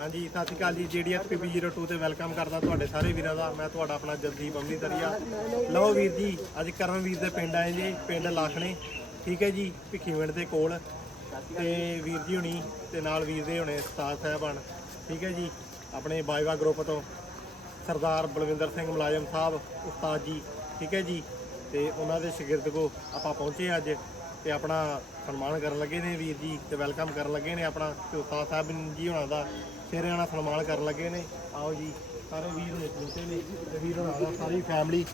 ਹਾਂਜੀ, ਸਤਿ ਸ਼੍ਰੀ ਅਕਾਲ ਜੀ। ਜੀਡੀਐਸ ਪੀਪੀ 02 ਤੇ ਵੈਲਕਮ ਕਰਦਾ ਤੁਹਾਡੇ ਸਾਰੇ ਵੀਰਾਂ ਦਾ। ਮੈਂ ਤੁਹਾਡਾ ਆਪਣਾ ਜਗਦੀਪ ਅੰਮ੍ਰਿਤਰੀਆ ਲਓ ਵੀਰ ਜੀ, ਅੱਜ ਕਰਮਵੀਰ ਦੇ ਪਿੰਡ ਆਏ ਜੀ ਪਿੰਡ ਲਾਖਣੇ। ਠੀਕ ਹੈ ਜੀ, ਭਿੱਖੀਵਿੰਡ ਦੇ ਕੋਲ। ਤੇ ਵੀਰ ਜੀ ਹੁਣੀ ਤੇ ਨਾਲ ਵੀਰ ਦੇ ਹੁਣੇ ਉਸਤਾਦ ਸਾਹਿਬਾਨ। ਠੀਕ ਹੈ ਜੀ, ਆਪਣੇ ਬਾਈਵਾ ਗਰੁੱਪ ਤੋਂ ਸਰਦਾਰ ਬਲਵਿੰਦਰ ਸਿੰਘ ਮੁਲਾਜ਼ਮ ਸਾਹਿਬ, ਉਸਤਾਦ ਜੀ। ਠੀਕ ਹੈ ਜੀ, ਤੇ ਉਹਨਾਂ ਦੇ ਸ਼ਾਗਿਰਦ ਕੋ ਆਪਾਂ ਪਹੁੰਚੇ ਅੱਜ ਤੇ ਆਪਣਾ ਸਨਮਾਨ ਕਰਨ ਲੱਗੇ ਨੇ ਵੀਰ ਜੀ ਤੇ ਵੈਲਕਮ ਕਰਨ ਲੱਗੇ ਨੇ ਆਪਣਾ ਤੇ ਉਸਤਾਦ ਸਾਹਿਬ ਜੀ ਹੁਣਾਂ ਦਾ। ਸਿਰੇ ਨਾਲ ਸਨਮਾਨ ਕਰਨ ਲੱਗੇ ਨੇ। ਆਓ ਜੀ ਸਾਰੇ ਵੀਰ ਨੇ ਪਹੁੰਚੇ ਨੇ ਤੇ ਵੀਰ ਹੁਣਾਂ ਦਾ ਸਾਰੀ ਫੈਮਿਲੀ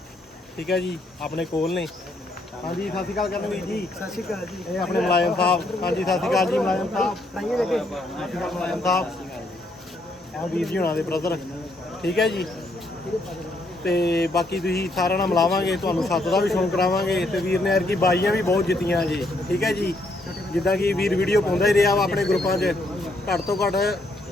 ਠੀਕ ਹੈ ਜੀ ਆਪਣੇ ਕੋਲ ਨੇ। ਹਾਂਜੀ ਸਤਿ ਸ਼੍ਰੀ ਅਕਾਲ ਕਰਨ ਵੀਰ ਜੀ। ਸਤਿ ਸ਼੍ਰੀ ਅਕਾਲ ਜੀ। ਇਹ ਆਪਣੇ ਮੁਲਾਜ਼ਮ ਸਾਹਿਬ। ਹਾਂਜੀ ਸਤਿ ਸ਼੍ਰੀ ਅਕਾਲ ਜੀ ਮੁਲਾਜ਼ਮ ਸਾਹਿਬ। ਆਈਏ ਲੱਗੇ ਸਤਿ ਸ਼੍ਰੀ ਅਕਾਲ ਮੁਲਾਜ਼ਮ ਸਾਹਿਬ। ਆ ਵੀਰ ਜੀ ਹੁਣਾਂ ਦੇ ਬ੍ਰਦਰ ਠੀਕ ਹੈ ਜੀ। ਤੇ ਬਾਕੀ ਤੁਸੀਂ ਸਾਰਿਆਂ ਨਾਲ ਮਿਲਾਵਾਂਗੇ ਤੁਹਾਨੂੰ ਸੱਤ ਦਾ ਵੀ ਸ਼ੌਂਕ ਕਰਾਵਾਂਗੇ ਤੇ ਵੀਰ ਨੇ ਯਾਰ ਕੀ ਬਾਈਆਂ ਵੀ ਬਹੁਤ ਜਿੱਤੀਆਂ ਜੀ। ਠੀਕ ਹੈ ਜੀ। ਜਿੱਦਾਂ ਕਿ ਵੀਰ ਵੀਡੀਓ ਪਾਉਂਦਾ ਹੀ ਰਿਹਾ ਵਾ ਆਪਣੇ ਗਰੁੱਪਾਂ 'ਚ। ਘੱਟ ਤੋਂ ਘੱਟ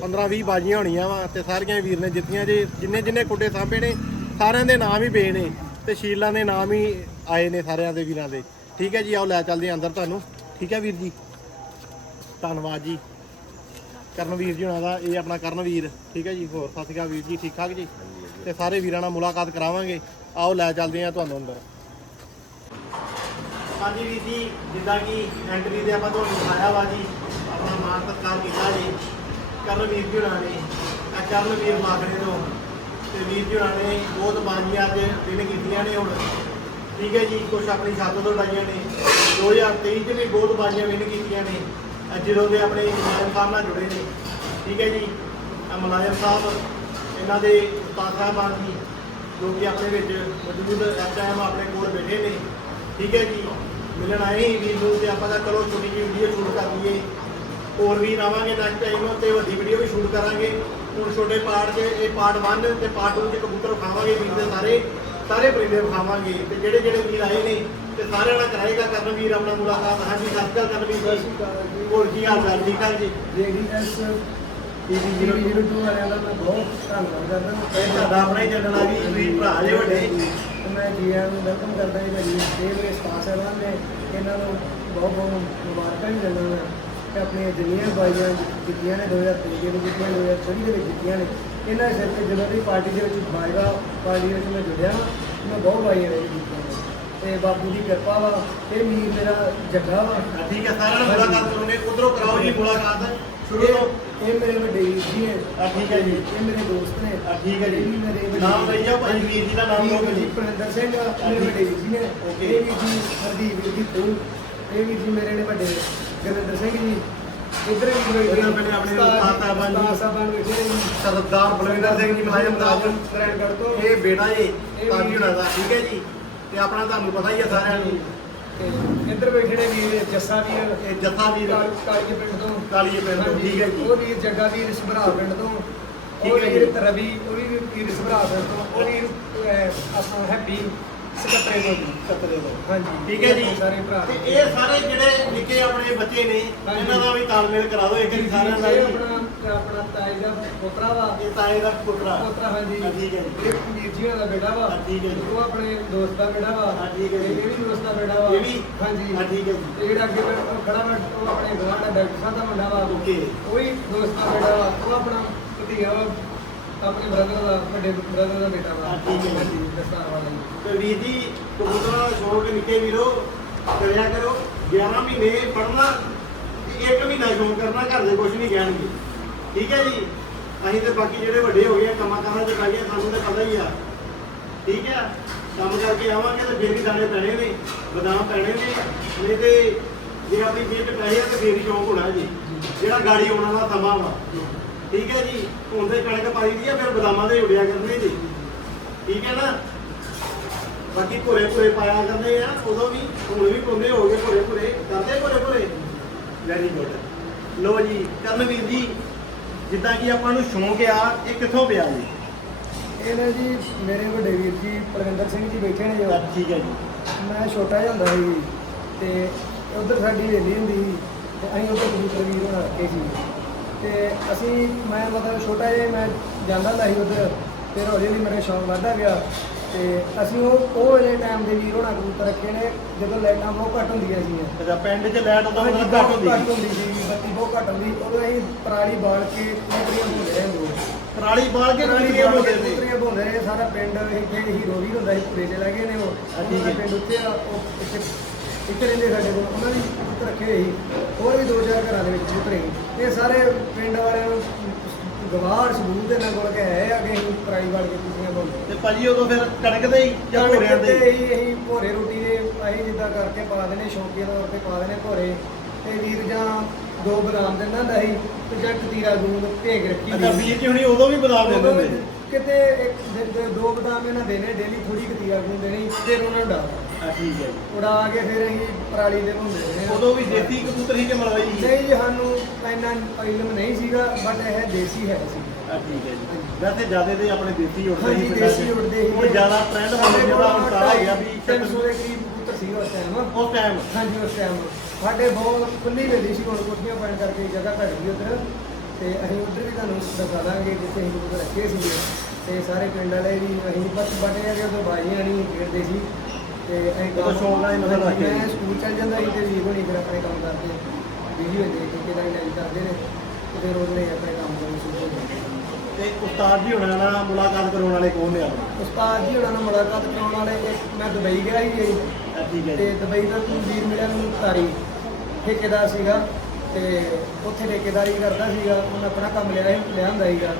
15 20 ਬਾਜੀਆਂ ਹੋਣੀਆਂ ਵਾ ਤੇ ਸਾਰੀਆਂ ਵੀਰ ਨੇ ਜਿੱਤੀਆਂ ਜੇ ਜਿੰਨੇ ਜਿੰਨੇ ਕੁੱਡੇ ਸਾਂਭੇ ਨੇ, ਸਾਰਿਆਂ ਦੇ ਨਾਮ ਹੀ ਪਏ ਨੇ ਤੇ ਸ਼ੀਲਾਂ ਦੇ ਨਾਮ ਹੀ ਆਏ ਨੇ ਸਾਰਿਆਂ ਦੇ ਵੀਰਾਂ ਦੇ। ਠੀਕ ਹੈ ਜੀ, ਆਓ ਲੈ ਚੱਲਦੇ ਹਾਂ ਅੰਦਰ ਤੁਹਾਨੂੰ। ਠੀਕ ਹੈ ਵੀਰ ਜੀ? ਧੰਨਵਾਦ ਜੀ। ਕਰਨਵੀਰ ਜੀ ਉਹਨਾਂ ਦਾ, ਇਹ ਆਪਣਾ ਕਰਨਵੀਰ। ਠੀਕ ਹੈ ਜੀ, ਹੋਰ ਸਤਿ ਸ਼੍ਰੀ ਅਕਾਲ ਵੀਰ ਜੀ, ਠੀਕ ਠਾਕ ਜੀ? ਤੇ ਸਾਰੇ ਵੀਰਾਂ ਨਾਲ ਮੁਲਾਕਾਤ ਕਰਾਵਾਂਗੇ। ਆਓ ਲੈ ਚੱਲਦੇ ਹਾਂ ਤੁਹਾਨੂੰ ਅੰਦਰ। ਹਾਂਜੀ ਵੀਰ ਜੀ, ਜਿੱਦਾਂ ਕਿ ਐਂਟਰੀ ਦੇ ਆਪਾਂ ਤੁਹਾਨੂੰ ਦਿਖਾਇਆ ਵਾ ਜੀ, ਆਪਣਾ ਮਾਨ ਸਤਿਕਾਰ ਕੀਤਾ ਜੀ। ਕਰਨਵੀਰ ਜੀ ਹੁਣਾਂ ਨੇ ਇਹ ਕਰਨਵੀਰ ਮਾਗੜੇ ਤੋਂ। ਤੇ ਵੀਰ ਜੀ ਹੁਣਾਂ ਨੇ ਬਹੁਤ ਬਾਜ਼ੀਆਂ ਅੱਜ ਵਿਨ ਕੀਤੀਆਂ ਨੇ ਹੁਣ। ਠੀਕ ਹੈ ਜੀ ਕੁਝ ਆਪਣੀ ਛੱਤ ਤੋਂ ਲਾਈਆਂ ਨੇ। 2023 ਚ ਵੀ ਬਹੁਤ ਬਾਜ਼ੀਆਂ ਵਿਨ ਕੀਤੀਆਂ ਨੇ। ਅੱਜ ਜਦੋਂ ਦੇ ਆਪਣੇ ਮੁਲਾਜ਼ਮ ਸਾਹਿਬ ਨਾਲ ਜੁੜੇ ਨੇ। ਠੀਕ ਹੈ ਜੀ ਆ ਮੁਲਾਜ਼ਮ ਸਾਹਿਬ, ਇਹਨਾਂ ਦੇ ਉਸਤਾਦ ਸਾਹਿਬਾਨ ਜੀ, ਜੋ ਕਿ ਆਪਣੇ ਵਿੱਚ ਮੌਜੂਦ ਇਸ ਟਾਈਮ ਆਪਣੇ ਕੋਲ ਬੈਠੇ ਨੇ। ਠੀਕ ਹੈ ਜੀ, ਮਿਲਣ ਆਏ ਹੀ ਵੀਰ ਨੂੰ ਤੇ ਆਪਾਂ ਤਾਂ ਚਲੋ ਛੋਟੀ ਜਿਹੀ ਵੀਡੀਓ ਸ਼ੂਟ ਕਰ ਲਈਏ। ਹੋਰ ਵੀ ਆਵਾਂਗੇ ਨੈਕਸਟ ਟਾਈਮ ਤੇ ਵੱਡੀ ਵੀਡੀਓ ਵੀ ਸ਼ੂਟ ਕਰਾਂਗੇ। ਹੁਣ ਛੋਟੇ ਪਾਰਟ 'ਚ ਇਹ ਪਾਰਟ 1 ਤੇ ਪਾਰਟ 2 'ਚ ਕਬੂਤਰ ਖਾਵਾਂਗੇ ਵੀਰ ਦੇ ਸਾਰੇ ਸਾਰੇ ਪਰਿੰਦੇ ਖਾਵਾਂਗੇ ਤੇ ਜਿਹੜੇ ਜਿਹੜੇ ਵੀਰ ਆਏ ਨੇ ਤੇ ਸਾਰਿਆਂ ਨਾਲ ਕਰਾਏਗਾ ਕਰਨ ਵੀਰ ਆਪਣਾ ਮੁਲਾਕਾਤ। ਹਾਂਜੀ ਸਤਿ ਸ਼੍ਰੀ ਅਕਾਲ ਕਰਨ ਵੀਰ ਜੀ। ਹੋਰ ਕੀ ਹਾਲ ਚਾਲ? ਠੀਕ ਠਾਕ ਜੀ? ਜੇਡੀਐਸ ਟੀਵੀ 02 ਵਾਲਿਆਂ ਦਾ ਮੈਂ ਬਹੁਤ ਧੰਨਵਾਦ ਕਰਦਾ। ਹਾਂ ਇਹ ਤੁਹਾਡਾ ਆਪਣਾ ਹੀ ਚੱਲਣਾ ਵੀ ਵੀਰ ਭਰਾ ਜੇ ਵੱਡੇ। ਮੈਂ ਜੀਆਂ ਨੂੰ ਵੈਲਕਮ ਕਰਦਾ ਹਾਂ ਜੀ ਇਹ ਮੇਰੇ ਸਾਹਿਬਾਨ ਨੇ ਇਹਨਾਂ ਨੂੰ ਬਹੁਤ ਬਹੁਤ ਮੁਬਾਰਕਾਂ ਦਿੰਦਾ ਮੈਂ। ਕਿ ਆਪਣੀਆਂ ਜਿੰਨੀਆਂ ਬਾਈਆਂ ਜਿੱਤੀਆਂ ਨੇ 2023 ਦੇ ਵਿੱਚ ਜਿੱਤੀਆਂ 2024 ਦੇ ਵਿੱਚ ਜਿੱਤੀਆਂ ਨੇ ਇਹਨਾਂ ਸਿਰ ਤੇ ਜਦੋਂ ਦੀ ਪਾਰਟੀ ਦੇ ਵਿੱਚ ਬਾਈਗਾ ਪਾਰਟੀ ਵਿੱਚ ਮੈਂ ਜੁੜਿਆ ਨਾ ਮੈਂ ਬਹੁਤ ਬਾਈਆਂ ਨੇ ਜਿੱਤੀਆਂ ਨੇ। ਤੇ ਬਾਪੂ ਦੀ ਕਿਰਪਾ ਵਾ ਇਹ ਮੀਰ ਮੇਰਾ ਜੱਗਾ ਵਾ। ਠੀਕ ਹੈ ਸਾਰਿਆਂ ਨਾਲ ਮੁਲਾਕਾਤ ਕਰੋਗੇ ਉਧਰੋਂ ਕਰਾਓ ਜੀ ਮੁਲਾਕਾਤ ਸ਼ੁਰੂ ਤੋਂ ਇਹ ਮੇਰੇ ਵੱਡੇ ਵੀਰ ਜੀ ਹੈ ਆ ਠੀਕ ਹੈ ਜੀ। ਇਹ ਮੇਰੇ ਦੋਸਤ ਨੇ। ਆ ਠੀਕ ਹੈ ਵੀ ਜੀ ਮੇਰੇ ਨਾਮ ਲਈ ਜਾਓ ਭਾਈ ਵੀਰ ਜੀ ਦਾ ਨਾਮ ਲਓ ਜੀ ਪ੍ਰਵਿੰਦਰ ਸਿੰਘ ਮੇਰੇ ਵੱਡੇ ਵੀਰ ਜੀ ਨੇ. ਇਹ ਵੀਰ ਜੀ ਹਰਦੀਪ ਜੀ ਫੂਲ ਇਹ ਵੀਰ ਜੀ ਮੇਰੇ ਨੇ ਵੱਡੇ ਗੁਰਵਿੰਦਰ ਸਿੰਘ ਜੀ। ਇਧਰ ਵੀ ਮੇਰੇ ਇਹਨਾਂ ਪਹਿਲੇ ਆਪਣੇ ਉਸਤਾਦ ਸਾਹਿਬਾਨ ਜੀ। ਸਾਹਿਬਾਨ ਬੈਠੇ ਨੇ ਜੀ। ਸਰਦਾਰ ਬਲਵਿੰਦਰ ਸਿੰਘ ਜੀ ਮੁਲਾਜ਼ਮ ਸਾਹਿਬ ਨਰਾਇਣਗੜ੍ਹ ਤੋਂ। ਇਹ ਬੇਟਾ ਜੀ ਤਾਜੀ ਵੀਰ ਹੁਣਾਂ ਦਾ ਠੀਕ ਹੈ ਜੀ? ਤੇ ਆਪਣਾ ਤੁਹਾਨੂੰ ਪਤਾ ਹੀ ਹੈ ਸਾਰਿਆਂ ਨੂੰ। ਤੇ ਇੱਧਰ ਬੈਠੇ ਨੇ ਵੀਰ ਜੱਸਾ ਵੀਰ। ਇਹ ਜੱਥਾ ਵੀਰ। ਕਾਲੀਏ ਪਿੰਡ ਤੋਂ। ਕਾਲੀਏ ਪਿੰਡ ਤੋਂ ਠੀਕ ਹੈ ਜੀ। ਉਹ ਵੀਰ ਜੱਗਾ ਵੀਰ ਸਭਰਾ ਪਿੰਡ ਤੋਂ। ਠੀਕ ਉਹ ਹੈ ਵੀਰ ਜੀ। ਰਵੀ ਉਹ ਵੀ ਵੀਰ ਸਭਰਾ ਪਿੰਡ ਤੋਂ। ਉਹ ਵੀਰ ਅਹ, ਆਪਣਾ ਹੈਪੀ। ਸਕੱਤਰੇ ਤੋਂ ਜੀ। ਸਤਰੇ ਤੋਂ ਹਾਂਜੀ। ਠੀਕ ਹੈ ਜੀ। ਇਹ ਸਾਰੇ ਭਰਾ ਤੇ ਇਹ ਸਾਰੇ ਜਿਹੜੇ ਨਿੱਕੇ ਆਪਣੇ ਬੱਚੇ ਨੇ ਹਾਂਜੀ। ਇਹਨਾਂ ਦਾ ਵੀ ਤਾਲਮੇਲ ਕਰਾ ਦਿਓ ਇੱਕ ਵਾਰੀ ਸਾਰਿਆਂ ਦਾ ਇਹ ਜੀ ਆਪਣਾ ਆਪਣਾ ਤਾਈ ਦਾ ਪੁੱਤਰਾ ਵਾ। ਇਹ ਤਾਏ ਦਾ ਪੁੱਤਰਾ। ਪੁੱਤਰਾ ਹਾਂਜੀ। ਹਾਂ, ਠੀਕ ਹੈ ਜੀ। ਇਹ ਵੀਰ ਜੀ ਦਾ ਬੇਟਾ ਵਾ। ਹਾਂ, ਠੀਕ ਹੈ ਜੀ। ਉਹ ਆਪਣੇ ਦੋਸਤ ਦਾ ਬੇਟਾ ਵਾ। ਹਾਂ, ਠੀਕ ਹੈ ਜੀ। ਇਹ ਵੀ ਦੋਸਤ ਦਾ ਬੇਟਾ ਵਾ। ਇਹ ਵੀ? ਹਾਂਜੀ। ਹਾਂ, ਠੀਕ ਹੈ ਜੀ। ਤੇ ਜਿਹੜਾ ਅੱਗੇ ਬੈ- ਉਹ ਖੜਾ ਵਾ ਉਹ ਆਪਣੇ ਗਵਾਂਢ ਦਾ ਡਾਕਟਰ ਸਾਹਿਬ ਦਾ ਮੁੰਡਾ ਵਾ। ਓਕੇ ਉਹ ਵੀ ਦੋਸਤ ਦਾ ਬੇਟਾ ਵਾ। ਉਹ ਆਪਣਾ ਭਤੀਆ ਵਾ। ਆਪਣੇ ਬ੍ਰਦਰ ਦਾ ਵੱਡੇ ਬ੍ਰਦਰ ਦਾ ਬੇਟਾ ਵਾ। ਹਾਂ, ਠੀਕ ਹੈ ਜੀ। ਦਸਤਾਰ ਤੇ ਵੀਰ ਜੀ, ਕਬੂਤਰਾਂ ਦਾ ਸ਼ੌਂਕ ਨਿੱਕੇ ਵੀਰੋ, ਕਰਿਆ ਕਰੋ। 11 ਮਹੀਨੇ ਪੜਨਾ ਇੱਕ ਮਹੀਨਾ ਸ਼ੌਂਕ ਕਰਨਾ, ਘਰ ਦੇ ਕੁਝ ਨਹੀਂ ਕਹਿਣਗੇ। ਠੀਕ ਹੈ ਜੀ? ਅਸੀਂ ਤੇ ਬਾਕੀ ਜਿਹੜੇ ਵੱਡੇ ਹੋ ਗਏ ਕੰਮਾਂ ਕਾਰਾਂ ਚ ਪੈ ਗਏ ਸਾਨੂੰ ਤਾਂ ਪਤਾ ਹੀ ਆ। ਠੀਕ ਹੈ? ਕੰਮ ਕਰਕੇ ਆਵਾਂਗੇ ਤੇ ਫੇਰ ਵੀ ਦਾਣੇ ਪੈਣੇ ਨੇ, ਬਦਾਮ ਪੈਣੇ ਨੇ, ਨਹੀਂ ਤੇ ਜੇ ਆਪਣੀ ਜੇਬ ਚ ਪੈਸੇ ਆ ਤੇ ਫੇਰ ਹੀ ਸ਼ੌਂਕ ਹੋਣਾ ਜੀ। ਜਿਹੜਾ ਗਾੜੀ ਆਉਣ ਦਾ ਸਮਾਂ ਵਾ। ਠੀਕ ਹੈ ਜੀ? ਹੁਣ ਤੇ ਕਣਕ ਪਾਈ ਦੀ ਆ, ਫਿਰ ਬਦਾਮਾਂ ਦੇ ਉੜਿਆ ਕਰਨੇ ਜੀ। ਠੀਕ ਹੈ ਨਾ? ਬਾਕੀ ਭੁਰੇ ਭੁਰੇ ਪਾਇਆ ਕਰਦੇ ਆ ਉਦੋਂ ਵੀ ਹੁਣ ਵੀ ਪਾਉਂਦੇ ਹੋ ਗਏ ਭੁਰੇ ਭੁਰੇ ਕਰਦੇ ਭੁਰੇ ਭੁਰੇ ਵੈਰੀ ਗੁੱਡ ਲੋ ਜੀ ਕਰਨਵੀਰ ਜੀ ਜਿੱਦਾਂ ਕਿ ਆਪਾਂ ਨੂੰ ਸ਼ੌਂਕ ਆ ਇਹ ਕਿੱਥੋਂ ਪਿਆ ਜੀ? ਇਹ ਨੇ ਜੀ ਮੇਰੇ ਵੱਡੇ ਵੀਰ ਜੀ ਪ੍ਰਵਿੰਦਰ ਸਿੰਘ ਜੀ ਬੈਠੇ ਨੇ ਜੋ। ਠੀਕ ਹੈ ਜੀ। ਮੈਂ ਛੋਟਾ ਜਿਹਾ ਹੁੰਦਾ ਸੀ ਤੇ ਉਧਰ ਸਾਡੀ ਹਵੇਲੀ ਹੁੰਦੀ ਸੀ ਤੇ ਅਸੀਂ ਉੱਧਰ ਕਬੂਤਰ ਵੀਰ ਹੋਣਾ ਰੱਖੇ ਸੀ। ਤੇ ਅਸੀਂ ਮੈਂ ਮਤਲਬ ਛੋਟਾ ਜਿਹਾ ਮੈਂ ਜਾਂਦਾ ਹੁੰਦਾ ਸੀ ਉੱਧਰ ਫਿਰ ਹੌਲੀ ਹੌਲੀ ਮੇਰੇ ਸ਼ੌਂਕ ਵੱਧਦਾ ਗਿਆ। ਤੇ ਅਸੀਂ ਉਹ ਉਹ ਵੇਲੇ ਟਾਈਮ ਦੇ ਵੀਰ ਹੋਣਾ ਕਬੂਤਰ ਰੱਖੇ ਨੇ ਜਦੋਂ ਲਾਈਟਾਂ ਬਹੁਤ ਘੱਟ ਹੁੰਦੀਆਂ ਸੀ ਅੱਛਾ ਪਿੰਡ 'ਚ ਲਾਈਟ ਉਦੋਂ ਬਹੁਤ ਘੱਟ ਹੁੰਦੀ ਘੱਟ ਸੀ। ਹੁੰਦੀ ਸੀ ਬੱਤੀ ਬਹੁਤ ਘੱਟ ਹੁੰਦੀ ਉਦੋਂ ਅਸੀਂ ਪਰਾਲੀ ਬਾਲ ਕੇ ਨੌਕਰੀਆਂ ਹੁੰਦੇ ਪਰਾਲੀ ਬਾਲ ਕੇ ਕੁੜੀਆਂ ਬੋਲਦੇ ਨੇ ਕੁਤਰੀਆਂ ਬੋਲਦੇ ਨੇ ਸਾਰਾ ਪਿੰਡ ਇੱਥੇ ਹੀਰੋ ਵੀ ਹੁੰਦਾ ਸੀ ਪੂਰੇ ਚ ਲੈ ਗਏ ਨੇ ਉਹ। ਠੀਕ ਹੈ। ਦਾ ਪਿੰਡ ਉੱਥੇ ਆ ਉਹ ਇੱਥੇ ਇੱਥੇ ਰਹਿੰਦੇ ਸਾਡੇ ਕੋਲ। ਉਹਨਾਂ ਦੀ ਪੁੱਤ ਰੱਖੇ ਹੋਏ ਸੀ। ਹੋਰ ਵੀ ਦੋ ਚਾਰ ਘਰਾਂ ਦੇ ਵਿੱਚ ਪੁੱਤਰ ਸੀ। ਇਹ ਸਾਰੇ ਪਿੰਡ ਵਾਲਿਆਂ ਨੂੰ ਗਵਾਹ ਸਬੂਤ ਇਹਨਾਂ ਕੋਲ ਕਿ ਹੈ ਆ ਕਿ ਅਸੀਂ ਪਰਾਲੀ ਵਾਲ ਕੇ ਕੁਤਰੀਆਂ ਬੋਲਦੇ ਤੇ ਭਾਜੀ ਉਦੋਂ ਫਿਰ ਕਣਕ ਦੇ ਹੀ ਜਾਂ ਘੋੜਿਆਂ ਦੇ ਤੇ ਅਸੀਂ ਅਸੀਂ ਭੋਰੇ ਰੋਟੀ ਦੇ ਅਸੀਂ ਜਿੱਦਾਂ ਕਰਕੇ ਪਾ ਦੇਣੇ ਸ਼ੌਕੀਆ ਤੌਰ ਤੇ ਪਾ ਦੇਣੇ ਭੋਰੇ। ਤੇ ਵੀਰ ਜਾਂ ਦੋ ਬਦਾਮ ਦਿੰਦਾ ਹੁੰਦਾ ਸੀ ਤੇ ਜਾਂ ਕਤੀਰਾ ਗੂੰਦ ਭੇਗ ਰੱਖੀ ਅੱਛਾ ਦੀ। ਵੀਰ ਜੀ ਹੁਣੀ ਉਦੋਂ ਵੀ ਬਦਾਮ ਦਿੰਦੇ ਉਦੋਂ ਹੁੰਦੇ ਸੀ ਕਿਤੇ ਇੱਕ ਦਿਨ ਦੇ ਦੋ ਬਦਾਮ ਇਹਨਾਂ ਦੇਣੇ ਡੇਲੀ ਥੋੜੀ ਕਤੀਰਾ ਗੂੰਦ ਦੇਣੀ ਫਿਰ ਉਹਨਾਂ ਨੂੰ ਆ ਠੀਕ ਹੈ ਉਡਾ ਕੇ ਫਿਰ ਅਸੀਂ ਪਰਾਲੀ ਦੇ ਹੁੰਦੇ ਨੇ ਉਦੋਂ ਵੀ ਦੇਸੀ ਕਬੂਤਰ ਹੀ ਕਿ ਮਲਵਈ ਸੀ। ਨਹੀਂ ਜੀ ਸਾਨੂੰ ਇੰਨਾ ਇਲਮ ਨਹੀਂ ਸੀਗਾ ਬਟ ਇਹ ਦੇਸੀ ਹੈ ਸੀ ਆ ਠੀਕ ਹੈ ਜੀ। ਵੈਸੇ ਜ਼ਿਆਦਾ ਤੇ ਆਪਣੇ ਦੇਸੀ ਉੱਡਦੇ ਹਾਂਜੀ ਦੇਸੀ ਉੜਦੇ ਸੀ ਹੁਣ ਜ਼ਿਆਦਾ ਟ੍ਰੈਂਡ ਬਣ ਜਿਹੜਾ ਹੁਣ ਤਾਂ ਹੋ ਗਿਆ ਵੀ 300 ਦੇ ਕਰੀਬ ਕਬੂਤਰ ਸੀਗਾ ਉਸ ਟਾਈਮ ਉਸ ਟਾਈਮ ਹਾਂਜੀ ਉਸ ਟਾਈਮ ਸਾਡੇ ਬਹੁਤ ਖੁੱਲੀ ਵੇਲੀ ਸੀ ਹੁਣ ਕੋਠੀਆਂ ਪੈਣ ਕਰਕੇ ਜਗ੍ਹਾ ਘਟ ਗਈ ਉਧਰ। ਤੇ ਅਸੀਂ ਉਧਰ ਵੀ ਤੁਹਾਨੂੰ ਦਿਖਾ ਦਾਂਗੇ ਜਿੱਥੇ ਅਸੀਂ ਕਬੂਤਰ ਰੱਖੇ ਸੀਗੇ। ਤੇ ਸਾਰੇ ਪਿੰਡ ਵਾਲੇ ਵੀ ਅਸੀਂ ਬਸ ਬਟੇ ਆ ਕਿ ਉਦੋਂ ਬਾਜ਼ੀਆਂ ਨਹੀਂ ਖੇਡਦੇ ਸੀ। ਤੇ ਅਸੀਂ ਉਦੋਂ ਸ਼ੌਕ ਨਾਲ ਹੀ ਮਤਲਬ ਹਾਂਜੀ, ਰੱਖੇ ਮੈਂ। ਸਕੂਲ ਚੱਲ ਜਾਂਦਾ ਸੀ ਤੇ ਵੀਰ ਹੋਣੀ ਫਿਰ ਆਪਣੇ ਕੰਮ ਕਰਦੇ ਬਿਜ਼ੀ ਹੁੰਦੇ ਠੇਕੇਦਾਰੀ ਨਾਲ ਕਰਦੇ ਨੇ। ਤੇ ਫਿਰ ਉਹਨੇ ਆਪਣੇ ਕੰਮ ਕਰਨ ਸ਼ੁਰੂ ਹੋ ਜਾਂਦੇ ਤੇ ਉਸਤਾਦ ਜੀ ਹੁਣਾਂ ਨਾਲ ਮੁਲਾਕਾਤ ਕਰਾਉਣ ਵਾਲੇ ਕੌਣ ਨੇ ਆਪਣੇ? ਉਸਤਾਦ ਜੀ ਉਹਨਾਂ ਨਾਲ ਮੁਲਾਕਾਤ ਕਰਾਉਣ ਵਾਲੇ ਇੱਕ ਮੈਂ ਦੁਬਈ ਗਿਆ ਸੀ ਜੀ। ਠੀਕ ਹੈ ਤੇ ਜੀ ਦੁਬਈ ਦਾ ਵੀਰ ਮਿਲਿਆ ਮੈਨੂੰ ਤਾਰੀ ਠੇਕੇਦਾਰ ਸੀਗਾ। ਤੇ ਉੱਥੇ ਠੇਕੇਦਾਰੀ ਕਰਦਾ ਸੀਗਾ, ਉਹਨੇ ਆਪਣਾ ਕੰਮ ਲਿਆ ਲਿਆ ਹੁੰਦਾ ਸੀਗਾ।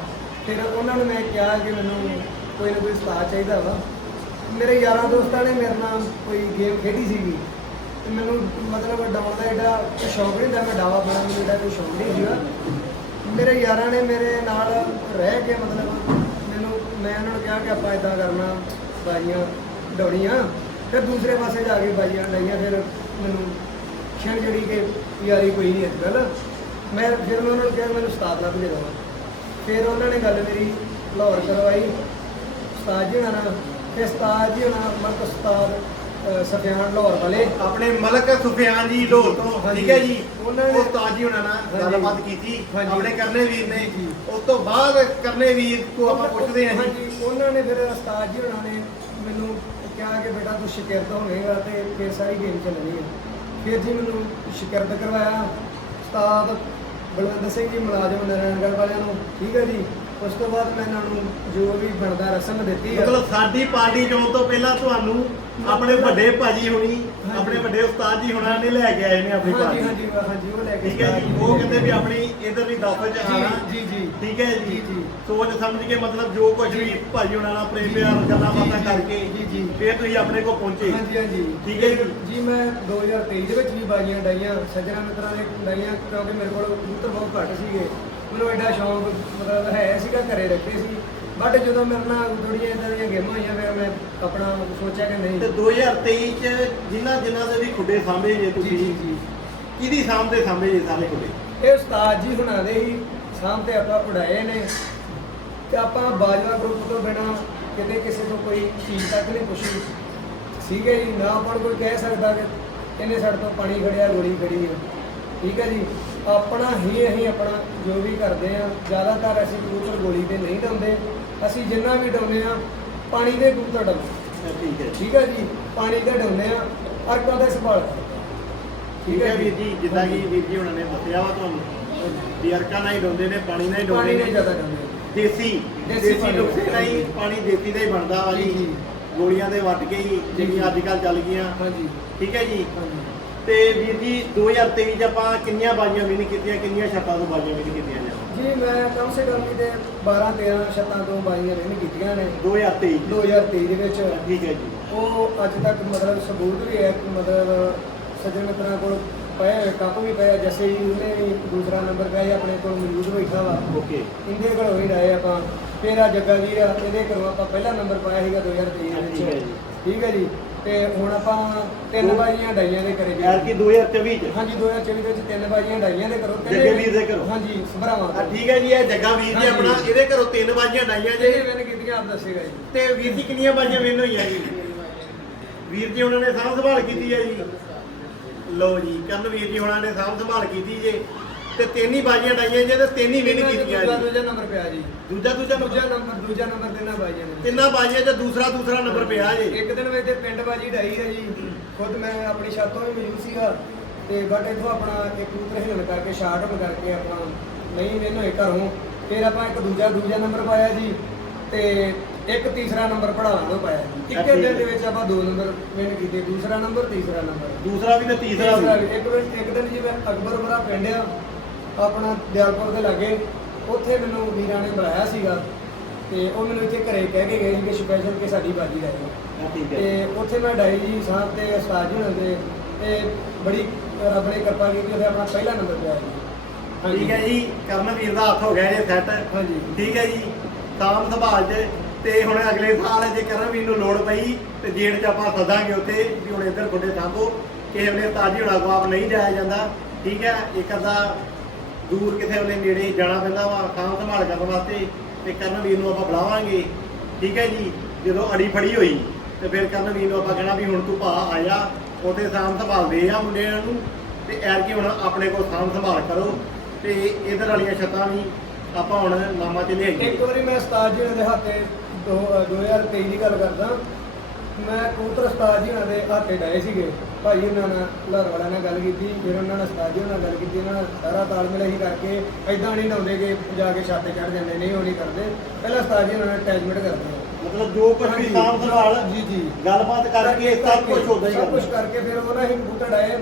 ਫਿਰ ਉਹਨਾਂ ਨੂੰ ਮੈਂ ਕਿਹਾ ਕਿ ਮੈਨੂੰ ਕੋਈ ਨਾ ਕੋਈ ਉਸਤਾਦ ਚਾਹੀਦਾ ਵਾ। ਮੇਰੇ ਯਾਰਾਂ ਦੋਸਤਾਂ ਨੇ ਮੇਰੇ ਨਾਲ ਕੋਈ ਗੇਮ ਖੇਡੀ ਸੀਗੀ। ਤੇ ਮੈਨੂੰ ਮਤਲਬ ਡਾਉਣ ਦਾ ਐਡਾ ਸ਼ੌਂਕ ਨਹੀਂ ਹੁੰਦਾ, ਮੈਂ ਡਾਵਾ ਬਣਾ ਮੈਨੂੰ ਐਡਾ ਕੋਈ ਸ਼ੌਂਕ ਨਹੀਂ ਸੀਗਾ। ਮੇਰੇ ਯਾਰਾਂ ਨੇ ਮੇਰੇ ਨਾਲ ਰਹਿ ਕੇ ਮਤਲਬ ਮੈਨੂੰ, ਮੈਂ ਉਹਨਾਂ ਨੂੰ ਕਿਹਾ ਕਿ ਆਪਾਂ ਇਦਾਂ ਕਰਨਾ ਬਾਈਆਂ ਦੌੜੀਆਂ ਫਿਰ ਦੂਸਰੇ ਪਾਸੇ ਜਾ ਕੇ ਬਾਈਆਂ ਡਾਈਆਂ, ਫਿਰ ਮੈਨੂੰ ਛੇੜ ਜਿਹੜੀ ਕਿ ਯਾਰੀ ਕੋਈ ਨਹੀਂ ਅੱਜ ਕੱਲ੍ਹ। ਮੈਂ ਫਿਰ ਮੈਂ ਉਹਨਾਂ ਨੂੰ ਕਿਹਾ ਕਿ ਮੈਨੂੰ ਉਸਤਾਦ ਲੱਭ ਦੇ ਦੋ ਫਿਰ ਉਹਨਾਂ ਨੇ ਗੱਲ ਮੇਰੀ ਲਾਹੌਰ ਕਰਵਾਈ। ਉਸਤਾਦ ਜੀ ਨਾਲ ਤੇ ਉਸਤਾਦ ਜੀ ਹੋਣਾ ਮਤ ਉਸਤਾਦ ਸਫਿਆਨ ਲਾਹੌਰ ਵਾਲੇ। ਆਪਣੇ ਮਲਕ ਸੁਫਿਆਨ ਜੀ ਲੋਹ ਤੋਂ। ਠੀਕ ਹੈ ਜੀ? ਉਹਨਾਂ ਨੇ- ਉਸਤਾਦ ਜੀ ਨਾਲ। ਗੱਲਬਾਤ ਕੀਤੀ। ਆਪਣੇ ਕਰਨੇ ਵੀਰ ਨੇ। ਉਸ ਤੋਂ ਬਾਅਦ ਕਰਨੇ ਵੀਰ ਕੋ ਆਪਾਂ ਪੁੱਛਦੇ ਹਾਂ ਜੀ। ਉਹਨਾਂ ਨੇ ਫਿਰ ਉਸਤਾਦ ਜੀ ਉਹਨਾਂ ਨੇ ਮੈਨੂੰ ਕਿਹਾ ਕਿ ਬੇਟਾ ਤੂੰ ਸ਼ਿਕਾਇਤ ਹੋਵੇਗਾ ਤੇ ਫਿਰ ਸਾਰੀ ਗੇਮ ਚੱਲਣੀ ਹੈ। ਫਿਰ ਜੀ ਮੈਨੂੰ ਸ਼ਿਕਾਇਤ ਕਰਵਾਇਆ। ਉਸਤਾਦ ਬਲਵੰਤ ਸਿੰਘ ਜੀ, ਮੁਲਾਜ਼ਮ ਨਾਰਾਇਣਗੜ੍ਹ ਵਾਲਿਆਂ ਨੂੰ। ਠੀਕ ਹੈ ਜੀ? ਉਸ ਤੋਂ ਬਾਅਦ ਮੈਂ ਇਹਨਾਂ ਨੂੰ ਜੋ ਵੀ ਬਣਦਾ ਰਸਮ ਦਿੱਤੀ ਹੈ ਮਤਲਬ ਸਾਡੀ ਪਾਰਟੀ ਚੋਣ ਤੋਂ ਪਹਿਲਾਂ ਤੁਹਾਨੂੰ ਆਪਣੇ ਵੱਡੇ ਭਾਜੀ ਹੁਣੀ ਹਾਂਜੀ। ਆਪਣੇ ਵੱਡੇ ਉਸਤਾਦ ਜੀ ਹੁਣਾਂ ਨੇ ਲੈ ਕੇ ਆਏ ਨੇ ਆਪਣੀ ਹਾਂਜੀ ਪਾਰਟੀ। ਹਾਂਜੀ ਹਾਂਜੀ ਉਹ ਲੈ ਕੇ ਠੀਕ ਹੈ ਜੀ ਉਹ ਕਹਿੰਦੇ ਵੀ ਆਪਣੀ ਇਧਰਲੀ ਦਫ਼ਤਰ ਚ ਆਣਾ ਜੀ ਜੀ। ਠੀਕ ਹੈ ਜੀ। ਸੋਚ ਸਮਝ ਕੇ ਮਤਲਬ ਜੋ ਕੁਝ ਵੀ ਭਾਜੀ ਹੁਣਾਂ ਨਾਲ ਪ੍ਰੇਮ ਪਿਆਰ ਗੱਲਾਂ ਬਾਤਾਂ ਕਰਕੇ ਜੀ, ਜੀ। ਫਿਰ ਤੁਸੀਂ ਆਪਣੇ ਕੋਲ ਪਹੁੰਚੇ। ਹਾਂਜੀ ਹਾਂਜੀ। ਠੀਕ ਹੈ ਜੀ। ਜੀ ਮੈਂ 2023 ਦੇ ਵਿੱਚ ਵੀ ਬਾਜੀਆਂ ਡਾਈਆਂ ਸੱਜਣਾ ਮਿੱਤਰਾਂ ਦੇ ਡਾਈਆਂ ਕਿਉਂਕਿ ਮੇਰੇ ਕੋਲ ਕਬੂਤਰ ਬਹੁਤ ਘੱਟ ਸੀਗੇ। ਮੈਨੂੰ ਐਡਾ ਸ਼ੌਂਕ ਮਤਲਬ ਹੈ ਸੀਗਾ ਘਰੇ ਰੱਖੇ ਸੀ। ਬਟ ਜਦੋਂ ਮੇਰੇ ਨਾਲ ਥੋੜੀਆਂ ਇਦਾਂ ਦੀਆਂ ਗੇਮਾਂ ਹੋਈਆਂ ਫਿਰ ਮੈਂ ਆਪਣਾ ਸੋਚਿਆ ਕਿ ਨਹੀਂ। ਤੇ 2023 ਚ ਜਿਨ੍ਹਾਂ ਜਿਨ੍ਹਾਂ ਦੇ ਵੀ ਖੁੱਡੇ ਸਾਂਭੇ ਜੇ ਤੁਸੀਂ ਕਿਹਦੀ ਸਾਂਭਦੇ ਸਾਂਭੇ ਜੇ ਸਾਰੇ ਖੁੱਡੇ? ਇਹ ਉਸਤਾਦ ਜੀ ਹੁਣਾਂ ਦੇ ਹੀ ਸਾਹਮ ਤੇ ਆਪਾਂ ਉਡਾਏ ਨੇ। ਤੇ ਆਪਾਂ ਬਾਜਵਾ ਗਰੁੱਪ ਤੋਂ ਬਿਨਾ ਕਿਤੇ ਕਿਸੇ ਤੋਂ ਕੋਈ ਚੀਜ਼ ਤੱਕ ਨਹੀਂ ਪੁੱਛੀ। ਠੀਕ ਹੈ ਜੀ ਨਾ ਆਪਾਂ ਨੂੰ ਕੋਈ ਕਹਿ ਸਕਦਾ ਕਿ ਇਹਨੇ ਸਾਡੇ ਤੋਂ ਪਾਣੀ ਖੜਿਆ ਗੋਲੀ ਖੜੀ ਹੈ ਠੀਕ ਹੈ ਜੀ? ਆਪਣਾ ਹੀ ਅਸੀਂ ਆਪਣਾ ਜੋ ਵੀ ਕਰਦੇ ਆ ਜ਼ਿਆਦਾਤਰ ਅਸੀਂ ਕਬੂਤਰ ਗੋਲੀ ਤੇ ਨਹੀਂ ਡਾਉਂਦੇ। ਅਸੀਂ ਜਿੰਨਾ ਵੀ ਡਾਉਂਦੇ ਆ ਪਾਣੀ ਦੇ ਕਬੂਤਰ ਡਾਉਂਦੇ ਠੀਕ ਹੈ ਠੀਕ ਹੈ ਜੀ? ਪਾਣੀ ਦੇ ਡਾਉਂਦੇ ਆ ਅਰਕਾਂ ਦਾ ਸੰਭਾਲ। ਠੀਕ ਹੈ ਵੀਰ ਜੀ ਜਿੱਦਾਂ ਕਿ ਵੀਰ ਜੀ ਉਹਨਾਂ ਨੇ ਦੱਸਿਆ ਵਾ ਤੁਹਾਨੂੰ ਵੀ ਅਰਕਾ ਨਾਲ ਹੀ ਡੋਂਦੇ ਨੇ ਪਾਣੀ ਨਾਲ ਹੀ ਡੋਂਦੇ ਪਾਣੀ ਦੇ ਨੇ। ਜ਼ਿਆਦਾ ਡਾਉਂਦੇ। ਦੇਸੀ ਦੇਸੀ। ਨੁਕਸੇ ਨਾਲ। ਹੀ ਪਾਣੀ ਦੇਸੀ ਦਾ ਹੀ ਬਣਦਾ ਵਾ ਜੀ। ਗੋਲੀਆਂ ਦੇ ਵੱਟ ਕੇ ਹੀ ਜਿਹੜੀਆਂ ਅੱਜ ਕੱਲ ਚੱਲ ਗਈਆਂ। ਹਾਂਜੀ। ਠੀਕ ਹੈ ਜੀ? ਹਾਂਜੀ। ਤੇ ਵੀਰ ਜੀ 2023 ਚ ਆਪਾਂ ਕਿੰਨੀਆਂ ਬਾਜ਼ੀਆਂ ਵਿਨ ਕੀਤੀਆਂ ਕਿੰਨੀਆਂ ਛੱਤਾਂ ਤੋਂ ਬਾਜ਼ੀਆਂ ਵਿਨ ਕੀਤੀਆਂ ਨੇ? ਜੀ ਮੈਂ ਕਮ ਸੇ ਕਮ ਕਿਤੇ 12 13 ਸ਼ਤਾਂ ਤੋਂ ਬਾਈਆਂ ਰਹਿਣ ਕੀਤੀਆਂ ਨੇ। 2023 ਚ। 2023 ਦੇ ਵਿੱਚ। ਠੀਕ ਹੈ ਜੀ। ਉਹ ਅੱਜ ਤੱਕ ਮਤਲਬ ਸਬੂਤ ਵੀ ਹੈ ਕਿ ਮਤਲਬ ਸੱਜਣ ਮਿੱਤਰਾਂ ਕੋਲ ਪਏ ਹੋਏ ਕੱਪ ਵੀ ਪਏ ਆ, ਜੈਸੇ ਹੀ ਉਹਨੇ ਵੀ ਦੂਸਰਾ ਨੰਬਰ ਸੀ ਆਪਣੇ ਕੋਲ ਮੌਜੂਦ ਬੈਠਾ ਵਾ। ਓਕੇ। ਇੰਦੇ ਕੋਲ ਹੋਈ ਰਹੇ ਆਪਾਂ। ਆ ਜੱਗਾ ਵੀਰ ਆ, ਇਹਦੇ ਘਰੋਂ ਆਪਾਂ ਪਹਿਲਾ ਨੰਬਰ ਪਾਇਆ ਸੀਗਾ 2023 ਦੇ ਠੀਕ ਹੈ ਵਿੱਚ ਜੀ। ਠੀਕ ਹੈ ਜੀ। ਤੇ ਹੁਣ ਆਪਾਂ ਤਿੰਨ ਬਾਜੀਆਂ ਡਾਈਆਂ ਦੇ ਕਰੇ ਯਾਰ ਕਿ 2024 ਚ? ਹਾਂਜੀ 2024 ਦੇ ਵਿੱਚ ਤਿੰਨ ਬਾਜੀਆਂ ਡਾਈਆਂ ਦੇ ਕਰੋ ਜੱਗੇ ਵੀਰ ਦੇ ਘਰੋਂ? ਹਾਂਜੀ ਸਭਰਾਵਾਂ ਆ ਠੀਕ ਹੈ ਜੀ ਇਹ ਜੱਗਾ ਵੀਰ ਜੀ ਹਾਂਜੀ। ਆਪਣਾ ਇਹਦੇ ਘਰੋਂ ਤਿੰਨ ਬਾਜ਼ੀਆਂ ਡਾਈਆਂ ਜੇ ਜਿਹੜੇ ਮੈंने ਕੀਤੀਆਂ ਆਪ ਦੱਸੇਗਾ ਜੀ। ਤੇ ਵੀਰ ਜੀ ਕਿੰਨੀਆਂ ਬਾਜ਼ੀਆਂ ਵਿਨ ਹੋਈਆਂ ਜੀ? ਵੀਰ ਜੀ ਉਹਨਾਂ ਨੇ ਸਾਂਭ ਸੰਭਾਲ ਕੀਤੀ ਹੈ ਜੀ। ਲਓ ਜੀ ਕਰਨ ਵੀਰ ਜੀ ਉਹਨਾਂ ਨੇ ਸਾਂਭ ਸੰਭਾਲ ਕੀਤੀ ਜੇ। ਤੇ ਤਿੰਨ ਹੀ ਬਾਜ਼ੀਆਂ ਡਾਈਆਂ ਜੇ ਤੇ ਤਿੰਨ ਹੀ ਵਿਨ ਕੀਤੀਆਂ ਦੂਜਾ ਜੀ। ਦੂਜਾ ਨੰਬਰ ਪਿਆ ਜੀ। ਦੂਜਾ ਦੂਜਾ ਦੂਜਾ ਨੰਬਰ ਦੂਜਾ ਨੰਬਰ ਦੇਣਾ ਬਾਜੀਆਂ ਨੇ ਤਿੰਨਾਂ ਬਾਜ਼ੀਆਂ 'ਚ ਦੂਸਰਾ ਦੂਸਰਾ ਨੰਬਰ ਪਿਆ ਜੇ। ਇੱਕ ਦਿਨ ਵਿੱਚ ਤੇ ਪਿੰਡ ਬਾਜੀ ਢਾਈ ਹੈ ਜੀ। ਖੁਦ ਮੈਂ ਆਪਣੀ ਛੱਤ ਤੋਂ ਵੀ ਮੌਜੂਦ ਸੀਗਾ ਤੇ ਬਟ ਇਥੋਂ ਆਪਣਾ ਇੱਕ ਕਬੂਤਰ ਹਿਲਣ ਕਰਕੇ ਸ਼ਾਰਟ ਹੋਣ ਕਰਕੇ ਆਪਣਾ ਨਹੀਂ ਮੈਨੂੰ ਇੱਕ ਘਰੋਂ। ਫਿਰ ਆਪਾਂ ਇੱਕ ਦੂਜਾ ਦੂਜਾ ਨੰਬਰ ਪਾਇਆ ਜੀ ਤੇ ਇੱਕ ਤੀਸਰਾ ਨੰਬਰ ਪੜਾਉਣ ਨੂੰ ਪਾਇਆ ਜੀ। ਇੱਕੇ ਦਿਨ ਦੇ ਵਿੱਚ ਆਪਾਂ ਦੋ ਨੰਬਰ ਵਿਨ ਕੀਤੇ ਦੂਸਰਾ ਨੰਬਰ ਤੀਸਰਾ ਨੰਬਰ। ਦੂਸਰਾ ਵੀ ਤੇ ਤੀਸਰਾ ਵੀ। ਇੱਕ ਦਿਨ ਇੱਕ ਦਿਨ ਜੀ ਮੈਂ ਅਕਬਰਪੁਰਾ ਪਿੰਡ ਆ ਆਪਣਾ ਦਿਆਲਪੁਰ ਦੇ ਲਾਗੇ ਉੱਥੇ ਮੈਨੂੰ ਵੀਰਾਂ ਨੇ ਬੁਲਾਇਆ ਸੀਗਾ ਤੇ ਉਹ ਮੈਨੂੰ ਇੱਥੇ ਘਰੇ ਕਹਿ ਕੇ ਗਏ ਸੀ ਕਿ ਸਪੈਸ਼ਲ ਕਿ ਸਾਡੀ ਬਾਜੀ ਠੀਕ ਹੈ। ਤੇ ਉੱਥੇ ਮੈਂ ਡਾਈ ਜੀ ਸਾਹਿਬ ਤੇ ਉਸਤਾਦ ਜੀ ਹੁੰਦੇ ਤੇ ਬੜੀ ਰੱਬ ਨੇ ਕਿਰਪਾ ਕੀਤੀ ਉਹਦੇ ਆਪਣਾ ਪਹਿਲਾ ਨੰਬਰ ਪਿਆ ਜੀ ਠੀਕ ਹੈ ਜੀ। ਕਰਨਵੀਰ ਦਾ ਹੱਥ ਹੋ ਗਿਆ ਜੇ ਸੈੱਟ ਹਾਂਜੀ। ਠੀਕ ਹੈ ਜੀ। ਸਾਮ ਸੰਭਾਲ ਚ ਤੇ ਹੁਣ ਅਗਲੇ ਸਾਲ ਜੇ ਕਰਨਵੀਰ ਨੂੰ ਲੋੜ ਪਈ ਤੇ ਜੇੜ ਚ ਆਪਾਂ ਸੱਦਾਂਗੇ ਉੱਥੇ ਵੀ ਹੁਣ ਇੱਧਰ ਤੁਹਾਡੇ ਸਾਹਮੋ ਕਿਸੇ ਵੇਲੇ ਤਾਜੀ ਹੋਣਾ ਆਪ ਨਹੀਂ ਜਾਇਆ ਜਾਂਦਾ। ਠੀਕ ਹੈ। ਇੱਕ ਅੱਧਾ ਦੂਰ ਕਿਸੇ ਵੇਲੇ ਨੇੜੇ ਜਾਣਾ ਪੈਂਦਾ ਵਾ ਸਾਮ ਸੰਭਾਲ ਕਰਨ ਵਾਸਤੇ ਤੇ ਕਰਨਵੀਰ ਨੂੰ ਆਪਾਂ ਬੁਲਾਵਾਂਗੇ। ਠੀਕ ਹੈ ਜੀ? ਜਦੋਂ ਅੜੀ ਫੜੀ ਹੋਈ, ਤੇ ਫਿਰ ਕਰਨਵੀਰ ਨੂੰ ਆਪਾਂ ਕਹਿਣਾ ਵੀ ਹੁਣ ਤੂੰ ਭਾ ਆਇਆ ਉਹਦੇ ਉੱਥੇ ਸਾਮ ਸੰਭਾਲਦੇ ਆ ਮੁੰਡਿਆਂ ਨੂੰ, ਤੇ ਐਰ ਕੀ ਹੁਣ ਆਪਣੇ ਕੋਲ ਸਾਮ ਸੰਭਾਲ ਕਰੋ, ਤੇ ਇਧਰ ਵਾਲੀਆਂ ਛੱਤਾਂ ਵੀ ਆਪਾਂ ਹੁਣ ਨਾਮਾ ਚ ਲਿਆਈਏ। ਇੱਕ ਵਾਰੀ ਮੈਂ ਉਸਤਾਦ ਜੀ ਦੇ ਹੱਥੇ 2023 ਦੀ ਗੱਲ ਕਰਦਾ। ਮੈਂ ਕਬੂਤਰ ਉਸਤਾਦ ਜੀ ਦੇ ਹੱਥੇ ਡਾਏ ਸੀਗੇ। ਭਾਈ ਉਹਨਾਂ ਨਾਲ ਲਹਰ ਵਾਲਿਆਂ ਨਾਲ ਗੱਲ ਕੀਤੀ ਫਿਰ ਉਹਨਾਂ ਨੇ ਉਸਤਾਦ ਜੀ ਨਾਲ ਗੱਲ ਕੀਤੀ ਉਹਨਾਂ ਨਾਲ ਸਾਰਾ ਤਾਲਮੇਲ ਹੀ ਕਰਕੇ ਐਦਾਂ ਨਹੀਂ ਲਾਉਂਦੇ ਕਿ ਜਾ ਕੇ ਛੱਤ ਚੜ ਜਾਂਦੇ ਨਹੀਂ ਉਹ ਨਹੀਂ ਕਰਦੇ। ਪਹਿਲਾਂ ਉਸਤਾਦ ਜੀ ਉਹਨਾਂ ਨਾਲ ਅਟੈਚਮੈਂਟ ਕਰਦੇ ਆ। ਮਤਲਬ ਜੋ ਕੁਝ ਵੀ ਸਾਮ ਸੰਭਾਲ ਜੀ ਜੀ। ਗੱਲਬਾਤ ਕਰਕੇ ਸਭ ਕੁਝ ਉਦਾਂ ਹੀ ਸਭ ਕੁਝ ਕਰਕੇ ਫਿਰ ਉਹਨਾਂ ਹੀ ਕਬੂਤਰ ਡਾਏ।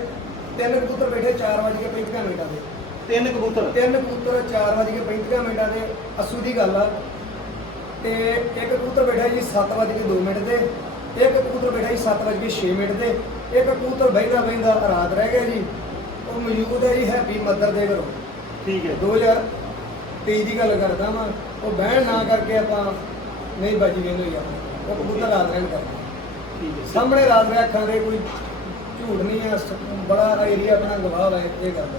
ਤਿੰਨ ਕਬੂਤਰ ਬੈਠੇ 4 ਵਜੇ ਕੇ 35 ਮਿੰਟਾਂ ਦੇ। ਤਿੰਨ ਕਬੂਤਰ? ਤਿੰਨ ਕਬੂਤਰ 4 ਵਜੇ ਕੇ 35 ਮਿੰਟਾਂ ਦੇ। ਅਸੂ ਦੀ ਗੱਲ ਆ। ਤੇ ਇੱਕ ਕਬੂਤਰ ਬੈਠਾ ਜੀ 7 ਵਜੇ ਕੇ 2 ਮਿੰਟ ਦੇ ਇੱਕ ਕਬੂਤਰ ਬੈਠਾ ਜੀ 7 ਵਜੇ ਕੇ 6 ਮਿੰਟ ਦੇ ਇੱਕ ਕਬੂਤਰ ਬਹਿੰਦਾ ਬਹਿੰਦਾ ਰਾਤ ਰਹਿ ਗਿਆ ਜੀ। ਉਹ ਮੌਜੂਦ ਹੈ ਜੀ ਹੈਪੀ ਮਦਰ ਦੇ ਘਰੋਂ। ਠੀਕ ਹੈ। 2023 ਦੀ ਗੱਲ ਕਰਦਾ ਮੈਂ ਉਹ ਬਹਿਣ ਨਾ ਕਰਕੇ ਆਪਾਂ ਨਹੀਂ ਬਾਜੀ ਵੇਂਦ ਹੋਈ ਆਪਾਂ ਉਹ ਕਬੂਤਰ ਰਾਤ ਰਹਿਣ ਕਰਦਾ। ਠੀਕ ਹੈ। ਸਾਹਮਣੇ ਰਾਤ ਰਹਿ ਅੱਖਾਂ ਦੇ ਕੋਈ ਝੂਠ ਨਹੀਂ ਹੈ। ਬੜਾ ਏਰੀਆ ਆਪਣਾ ਗਵਾਹ ਹੈ ਇਹ ਕਰਦਾ।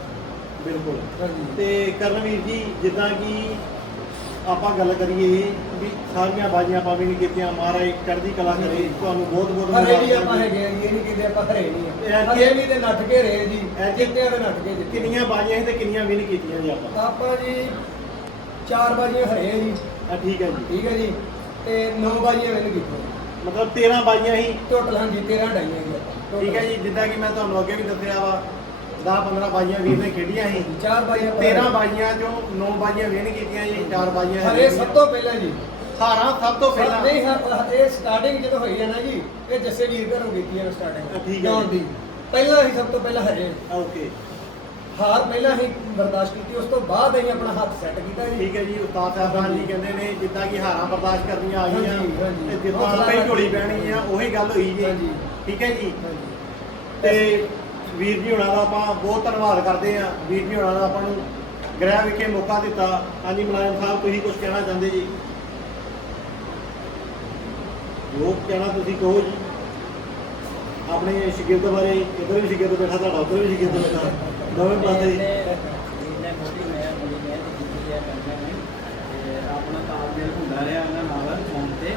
ਬਿਲਕੁਲ। ਤੇ ਕਰਨਵੀਰ ਜੀ ਜਿੱਦਾਂ ਕਿ ਆਪਾਂ ਗੱਲ ਕਰੀਏ ਵੀ ਸਾਰੀਆਂ ਬਾਜੀਆਂ ਆਪਾਂ ਵੀ ਨਹੀਂ ਕੀਤੀਆਂ ਮਹਾਰਾਜ ਚੜ੍ਹਦੀ ਕਲਾ ਕਰੇ ਤੁਹਾਨੂੰ ਬਹੁਤ ਬਹੁਤ ਹਰੇ ਵੀ ਆਪਾਂ ਜੀ। ਹੈਗੇ ਆ ਜੀ, ਇਹ ਨਹੀਂ ਕਿਤੇ ਆਪਾਂ ਹਰੇ ਨਹੀਂ ਆ। ਹਰੇ ਵੀ ਤੇ ਨੱਠ ਕੇ ਰਹੇ ਜੀ ਐਤਕੀ- ਜਿੱਤਿਆਂ ਦੇ ਨੱਠ ਕੇ ਜਿੱਤੇ ਕਿੰਨੀਆਂ ਬਾਜੀਆਂ ਸੀ ਤੇ ਕਿੰਨੀਆਂ ਵੀ ਨਹੀਂ ਕੀਤੀਆਂ ਜੀ ਆਪਾਂ। ਆਪਾਂ ਜੀ ਚਾਰ ਬਾਜੀਆਂ ਹਰੇ ਆ ਜੀ। ਆ ਠੀਕ ਹੈ ਜੀ। ਠੀਕ ਹੈ ਜੀ ਤੇ ਨੌ ਬਾਜੀਆਂ ਵਿਨ ਕੀਤੀਆਂ। ਮਤਲਬ 13 ਬਾਜੀਆਂ ਸੀ। ਟੋਟਲ ਹਾਂਜੀ 13 ਡਾਈਆਂ ਜੀ ਆਪਾਂ ਠੀਕ ਹੈ ਜੀ ਜਿੱਦਾਂ ਕਿ ਮੈਂ ਤੁਹਾਨੂੰ ਅੱਗੇ ਵੀ ਦੱਸਿਆ ਵਾ 10 15 ਬਾਜੀਆਂ ਵੀਰ ਨੇ ਖੇਡੀਆਂ ਸੀ। ਚਾਰ ਆਪਾਂ 13 ਬਾਜੀਆਂ ਚੋਂ 9 ਬਾਜੀਆਂ ਵਿਨ ਕੀਤੀਆਂ ਜੀ 4 ਬਾਜੀਆਂ ਹਰੇ ਹਾਰੀਆਂ। ਸਭ ਤੋਂ ਪਹਿਲਾਂ ਜੀ। ਸਾਰਾ ਸਭ ਤੋਂ ਪਹਿਲਾਂ। ਨਹੀਂ ਹਾਂ ਇਹ ਸਟਾਰਟਿੰਗ ਜਦੋਂ ਹੋਈ ਹੈ ਨਾ ਜੀ ਇਹ ਜੱਸੇ ਵੀਰ ਘਰੋਂ ਕੀਤੀ ਹੈ ਸਟਾਰਟਿੰਗ ਠੀਕ ਹੈ। ਦੀ। ਪਹਿਲਾਂ ਹੀ ਸਭ ਤੋਂ ਪਹਿਲਾਂ ਹਰੇ ਓਕੇ। ਹਾਰ ਪਹਿਲਾਂ ਹੀ ਬਰਦਾਸ਼ਤ ਕੀਤੀ ਉਸ ਤੋਂ ਬਾਅਦ ਅਸੀਂ ਆਪਣਾ ਹੱਥ ਸੈੱਟ ਕੀਤਾ ਜੀ। ਠੀਕ ਹੈ ਜੀ ਉਸਤਾਦ ਸਾਹਿਬਾਨ ਜੀ ਕਹਿੰਦੇ ਨੇ ਜਿੱਦਾਂ ਕਿ ਹਾਰਾਂ ਬਰਦਾਸ਼ਤ ਕਰਨੀਆਂ ਆ ਗਈਆਂ। ਤੇ ਜਿੱਦਾਂ ਹੀ ਝੋਲੀ। ਪੈਣੀ ਆ ਉਹੀ ਗੱਲ ਹੋਈ ਜੀ। ਠੀਕ ਹੈ ਜੀ। ਤੇ ਵੀਰ ਜੀ ਹੁਣਾਂ ਦਾ ਆਪਾਂ ਬਹੁਤ ਧੰਨਵਾਦ ਕਰਦੇ ਆ ਵੀਰ ਜੀ ਹੁਣਾਂ ਦਾ ਆਪਾਂ ਨੂੰ ਗ੍ਰਹਿ ਵਿਖੇ ਮੌਕਾ ਦਿੱਤਾ। ਹਾਂਜੀ ਮੁਲਾਜ਼ਮ ਸਾਹਿਬ ਤੁਸੀਂ ਕੁਝ ਕਹਿਣਾ ਚਾਹੁੰਦੇ ਜੀ? ਜੋ ਕਹਿਣਾ ਤੁਸੀਂ ਕਹੋ ਜੀ। ਆਪਣੇ ਸ਼ਗਿਰਦ ਬਾਰੇ ਇੱਧਰ ਵੀ ਸ਼ਗਿਰਦ ਬੈਠਾ ਤੁਹਾਡਾ ਉੱਧਰ ਵੀ ਸ਼ਗਿਰਦ ਬੈਠਾ। ਦੋਵੇਂ ਪਾਸੇ। ਇਹਨੇ ਮੋਟੀ ਮੈਂ ਬੜੀ ਮਿਹਨਤ ਕੀਤੀ ਹੈ ਬੰਦਿਆਂ ਨੇ। ਤੇ ਆਪਣਾ ਤਾਲਮੇਲ ਹੁੰਦਾ ਰਿਹਾ ਉਹਨਾਂ ਨਾਲ ਫੋਨ ਤੇ।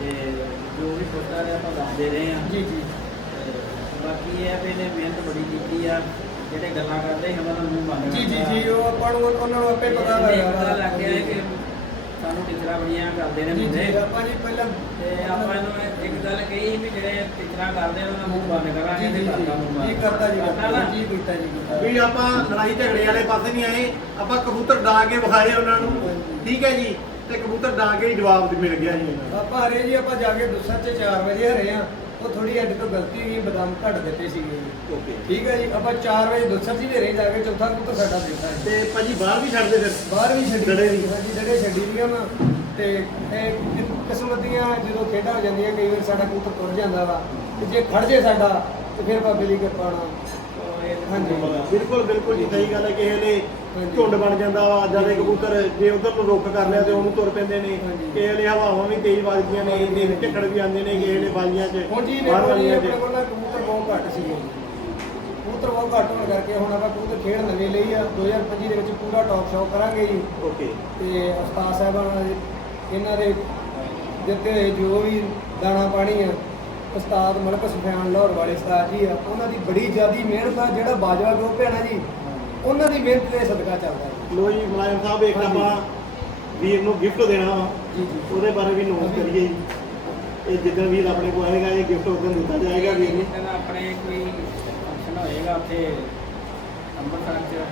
ਤੇ ਜੋ ਵੀ ਪੁੱਛਦਾ ਰਿਹਾ ਆਪਾਂ ਦੱਸਦੇ ਰਹੇ ਆ ਜੀ ਜੀ। ਇਹ ਆ ਵੀ ਇਹਨੇ ਮਿਹਨਤ ਬੜੀ ਕੀਤੀ ਆ। ਜਿਹੜੇ ਗੱਲਾਂ ਕਰਦੇ ਸੀ ਉਹਨਾਂ ਦਾ ਮੂੰਹ ਬੰਦ ਜੀ ਜੀ। ਜੀ ਉਹ ਆਪਾਂ ਨੂੰ ਉਹਨਾਂ ਨੂੰ ਆਪੇ ਪਤਾ ਲੱਗਾ ਪਤਾ ਲੱਗ ਗਿਆ ਕਿ ਸਾਨੂੰ ਟੀਚਰਾਂ ਬੜੀਆਂ ਕਰਦੇ ਨੇ ਜੀ ਮੁੰਡੇ ਜੀ ਆਪਾਂ ਜੀ ਪਹਿਲਾਂ ਤੇ ਆਪਾਂ ਇਹਨੂੰ ਇੱਕ ਗੱਲ ਕਹੀ ਵੀ ਜਿਹੜੇ ਟੀਚਰਾਂ ਕਰਦੇ ਉਹਨਾਂ ਦਾ ਮੂੰਹ ਬੰਦ ਕਰਾਂਗੇ ਤੇ ਕਰਦਾ ਮੂੰਹ ਬੰਦ। ਜੀ ਕਰਦਾ ਜੀ ਕਰਤਾ ਕਰਦਾ ਨਾ? ਜੀ ਕੀਤਾ ਜੀ ਵੀ ਆਪਾਂ ਲੜਾਈ ਝਗੜੇ ਵਾਲੇ ਪਾਸੇ ਨਹੀਂ ਆਏ ਆਪਾਂ ਕਬੂਤਰ ਡਾ ਕੇ ਵਿਖਾਏ ਉਹਨਾਂ ਨੂੰ। ਠੀਕ ਹੈ ਜੀ? ਤੇ ਕਬੂਤਰ ਡਾ ਕੇ ਹੀ ਜਵਾਬ ਮਿਲ ਗਿਆ ਜੀ। ਨੂੰ ਆਪਾਂ ਹਰੇ ਜੀ ਆਪਾਂ ਜਾ ਕੇ ਦੁਸਰ ਚ 4 ਵਜੇ ਹਰੇ ਆ ਉਹ ਥੋੜੀ ਅੱਡ ਤੋਂ ਗਲਤੀ ਹੋਈ ਬਦਾਮ ਘੱਟ ਦਿੱਤੇ ਸੀਗੇ ਜੀ। ਓਕੇ। ਠੀਕ ਹੈ ਜੀ ਆਪਾਂ 4 ਵਜੇ ਦੁਸਰ ਜੀ ਹਰੇ ਜਾ ਕੇ ਚੌਥਾ ਕਬੂਤਰ ਸਾਡਾ ਦਿੱਤਾ ਜੀ ਤੇ ਭਾਜੀ ਬਾਹਰ ਵੀ ਛੱਡਦੇ ਫਿਰ? ਬਾਹਰ ਵੀ ਛੱਡੀ। ਡੜੇ ਵੀ। ਹਾਂਜੀ ਡੜੇ ਛੱਡੀ ਵਾ ਤੇ ਇਹ ਕਿਸਮਤ ਦੀਆਂ ਜਦੋਂ ਖੇਡਾਂ ਹੋ ਜਾਂਦੀਆਂ ਕਈ ਵਾਰ ਸਾਡਾ ਕਬੂਤਰ ਤੁਰ ਜਾਂਦਾ ਵਾ। ਤੇ ਜੇ ਖੜ ਜੇ ਸਾਡਾ ਤੇ ਫਿਰ ਬਾਬੇ ਦੀ ਕਿਰਪਾ ਨਾਲ। ਹਾਂਜੀ। ਬਿਲਕੁਲ ਬਿਲਕੁਲ ਜੀ ਸਹੀ ਗੱਲ ਹੈ ਕਿ ਇਹਨੇ ਹਾਂਜੀ। ਝੁੰਡ ਬਣ ਜਾਂਦਾ ਵਾ ਜਦ ਇਹ ਕਬੂਤਰ ਜੇ ਉਧਰ ਨੂੰ ਰੁੱਖ ਕਰ ਲਿਆ ਤੇ ਉਹਨੂੰ ਤੁਰ ਪੈਂਦੇ ਨੇ। ਹਾਂਜੀ। ਕਿ ਇਹਨੇ ਹਵਾਵਾਂ ਵੀ ਤੇਜ਼ ਵੱਜਦੀਆਂ ਨੇ ਇਹਦੇ ਵੀ ਆਉਂਦੇ ਨੇ ਕਿ ਇਹਨੇ ਬਾਲੀਆਂ 'ਚ ਹੁਣ ਜੀ ਬਾਹਰ ਦੇਖੋ ਜੀ ਵਾਲੀਆਂ ਆਪਣੇ 'ਚ ਕੋਲ ਨਾ ਕਬੂਤਰ ਬਹੁਤ ਘੱਟ ਸੀਗੇ। ਕਬੂਤਰ ਬਹੁਤ ਘੱਟ ਹੋਣ ਕਰਕੇ ਹੁਣ ਆਪਾਂ ਕਬੂਤਰ ਖੇਡ ਨਵੇਂ ਲਈ ਆ। 2025 ਦੇ ਵਿੱਚ ਪੂਰਾ ਟੌਪ ਸ਼ੋਅ ਕਰਾਂਗੇ ਜੀ। ਓਕੇ। ਤੇ ਉਸਤਾਦ ਸਾਹਿਬਾਨ ਦੇ ਇਹਨਾਂ ਦੇ ਦਿੱਤੇ ਜੋ ਵੀ ਦਾਣਾ ਪਾਣੀ ਆ ਉਸਤਾਦ ਮਲਕ ਸੁਫਿਆਨ ਲਾਹੌਰ ਵਾਲੇ ਉਸਤਾਦ ਜੀ ਆ ਉਹਨਾਂ ਦੀ ਬੜੀ ਜ਼ਿਆਦੀ ਮਿਹਨਤ ਆ ਜਿਹੜਾ ਬਾਜਵਾ ਗਰੁੱਪ ਹੈ ਨਾ ਜੀ ਉਹਨਾਂ ਦੀ ਮਿਹਨਤ ਦੇ ਸਦਕਾ ਚੱਲਦਾ ਜੀ ਲੋ ਜੀ ਮੁਲਾਇਮ ਸਾਹਿਬ ਇੱਕ ਹਾਂਜੀ। ਆਪਾਂ ਵੀਰ ਨੂੰ ਗਿਫਟ ਦੇਣਾ ਵਾ। ਜੀ ਜੀ। ਉਹਦੇ ਬਾਰੇ ਵੀ ਨੋਟ। ਕਰੀਏ। ਜੀ ਇਹ ਜਿੱਦਾਂ ਵੀਰ ਆਪਣੇ ਕੋਲ ਆਏਗਾ ਇਹ ਗਿਫਟ ਉਦੋਂ ਦਿੱਤਾ ਜਾਏਗਾ ਵੀਰ ਨੂੰ। ਕਹਿੰਦਾ ਆਪਣੇ ਕੋਈ ਫੰਕਸ਼ਨ ਹੋਏਗਾ ਉੱਥੇ ਅੰਮ੍ਰਿਤਸਰ ਚ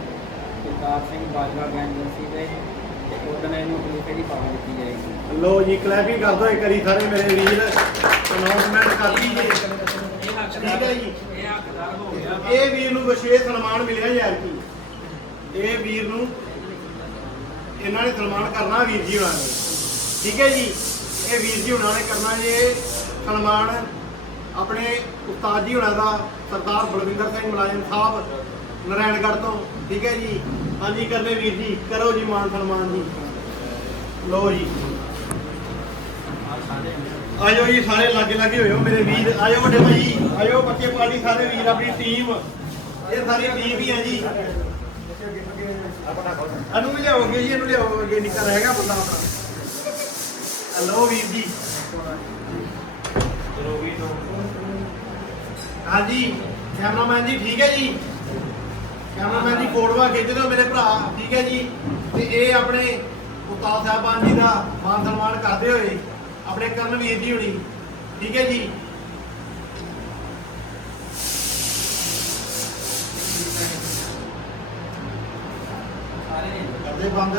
ਸਰਦਾਰ ਸਿੰਘ ਬਾਜਵਾ ਗੈਂਜਸੀ ਦੇ ਦਿੱਤੀ ਜਾਏਗੀ? ਲੋ ਜੀ ਕਲੈਪਿੰਗ ਕਰ ਦੋ ਇੱਕ ਵਾਰੀ ਸਾਰੇ ਮੇਰੇ ਵੀਰ। ਅਨਾਉਂਸਮੈਂਟ ਕਰ ਦਈਏ। ਇਹ ਹੱਕਦਾਰ ਠੀਕ ਹੈ ਜੀ। ਇਹ ਹੱਕਦਾਰ ਹੋ ਗਿਆ। ਵਾ। ਇਹ ਵੀਰ ਨੂੰ ਵਿਸ਼ੇਸ਼ ਸਨਮਾਨ ਮਿਲਿਆ ਯਾਰ ਕੀ ਇਹ ਵੀਰ ਨੂੰ ਇਹਨਾਂ ਨੇ ਸਨਮਾਨ ਕਰਨਾ ਵੀਰ ਜੀ ਹੋਣਾ ਨੇ। ਠੀਕ ਹੈ ਜੀ। ਇਹ ਵੀਰ ਜੀ ਹੋਣਾ ਨੇ ਕਰਨਾ ਇਹ ਸਨਮਾਨ ਆਪਣੇ ਉਸਤਾਦ ਜੀ ਹੋਣਾ ਦਾ ਸਰਦਾਰ ਬਲਵਿੰਦਰ ਸਿੰਘ ਮੁਲਾਜ਼ਮ ਸਾਹਿਬ ਨਾਰਾਇਣਗੜ੍ਹ ਤੋਂ। ਠੀਕ ਹੈ ਜੀ। ਹਾਂਜੀ, ਕਰਨੇ ਵੀਰ ਜੀ, ਕਰੋ ਜੀ ਮਾਨ ਸਨਮਾਨ ਜੀ। ਲੋ ਜੀ। ਆਜੋ ਜੀ, ਸਾਰੇ ਲਾਗੇ ਲਾਗੇ ਹੋਇਓ ਮੇਰੇ ਵੀਰ। ਆਜੋ ਵੱਡੇ ਭਾਈ, ਆਜੋ ਬੱਚੇ ਪਾਰਟੀ, ਸਾਰੇ ਵੀਰ, ਆਪਣੀ ਟੀਮ ਇਹ ਸਾਰੀ ਟੀਮ ਹੀ ਹੈ ਜੀ। ਇਹਨੂੰ ਵੀ ਲਿਆਓਗੇ ਜੀ, ਇਹਨੂੰ ਲਿਆਓ, ਅੱਗੇ ਨਿੱਕਾ ਬੰਦਾ ਆਪਣਾ। ਹਲੋ ਵੀਰ ਜੀ। ਚਲੋ ਵੀਰ ਹਾਂਜੀ, ਕੈਮਰਾਮੈਨ ਜੀ, ਠੀਕ ਹੈ ਜੀ? ਕੈਮਰਾਮੈਨ ਜੀ ਫੋਟੋਆਂ ਖਿੱਚ ਦਿਓ ਮੇਰੇ ਭਰਾ, ਠੀਕ ਹੈ ਜੀ? ਤੇ ਇਹ ਆਪਣੇ ਉਸਤਾਦ ਸਾਹਿਬਾਨ ਜੀ ਦਾ ਮਾਨ ਸਨਮਾਨ ਕਰਦੇ ਹੋਏ ਆਪਣੇ ਕਰਨਵੀਰ ਜੀ ਹੁਣੀ, ਠੀਕ ਹੈ ਜੀ? ਸਾਰੇ ਕਰਦੇ ਬੰਦ।